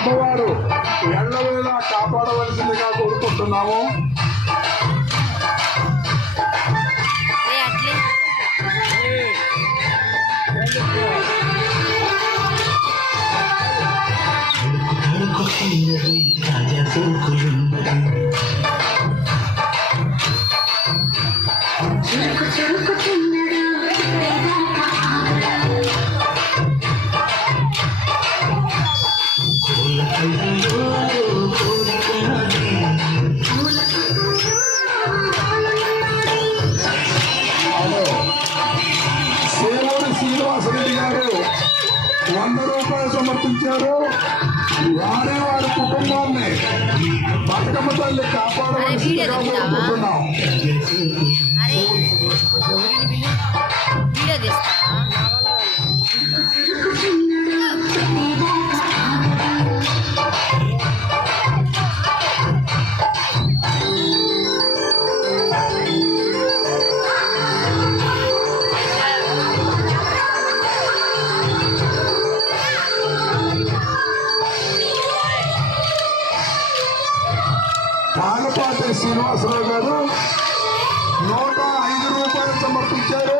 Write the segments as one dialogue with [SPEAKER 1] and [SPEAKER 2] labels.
[SPEAKER 1] అమ్మవారు ఎల్లవేళ కాపాడవలసిందిగా కోరుకుంటున్నాము.
[SPEAKER 2] ఏ
[SPEAKER 1] వంద రూపాయలు సమర్పించారు. వారే వారి కుటుంబాన్ని బతుకమ్మ తల్లి కాపాడవలసిందిగా కోరుకుంటున్నాం. శ్రీనివాసరావు గారు నూట ఐదు రూపాయలు సమర్పించారు.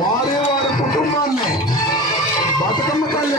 [SPEAKER 1] వారే వారి కుటుంబాన్ని బతుకమ్మ తల్లి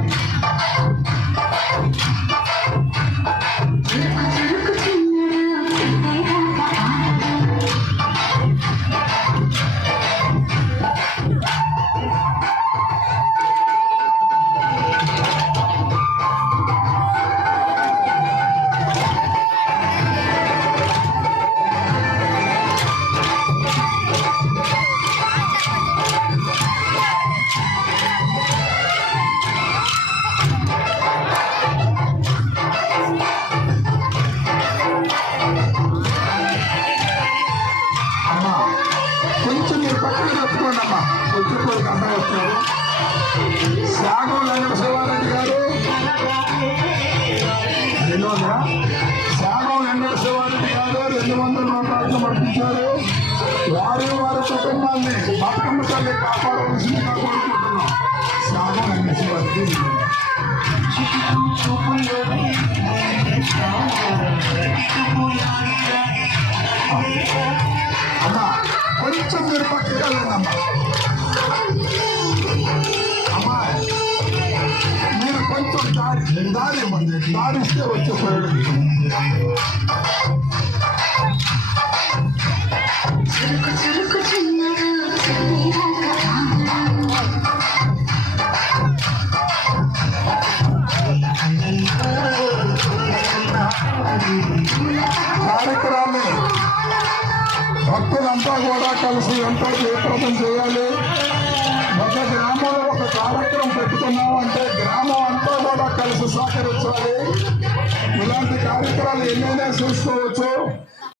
[SPEAKER 1] కొంచెం మీరు పక్కన తప్పుకోండి అమ్మా కొంచెం కోరిక అమ్మాయి వచ్చారు. త్యాగం వెంకట శివారెడ్డి గారు. రెండు వందల త్యాగం వెంకట శివారెడ్డి గారు రెండు వందల రూపాయలు పంపించారు వారి వారి కుటుంబాన్ని బతుకమ్మ తల్లి కాపాడవలసిందిగా కోరుకుంటున్నాం. త్యాగం వెంకట శివారెడ్డి అమ్మా కొంచెం పక్కకి వెళ్ళండి అమ్మా అమ్మా మీరు కొంచెం దారి దారి ఇవ్వండి దారి ఇస్తే ఎంతో జయప్రదం చేయాలి. ఒక గ్రామంలో ఒక కార్యక్రమం పెట్టుకున్నాం అంటే గ్రామం అంతా కూడా కలిసి సహకరించాలి. ఇలాంటి కార్యక్రమాలు ఎన్నైనా చేసుకోవచ్చు.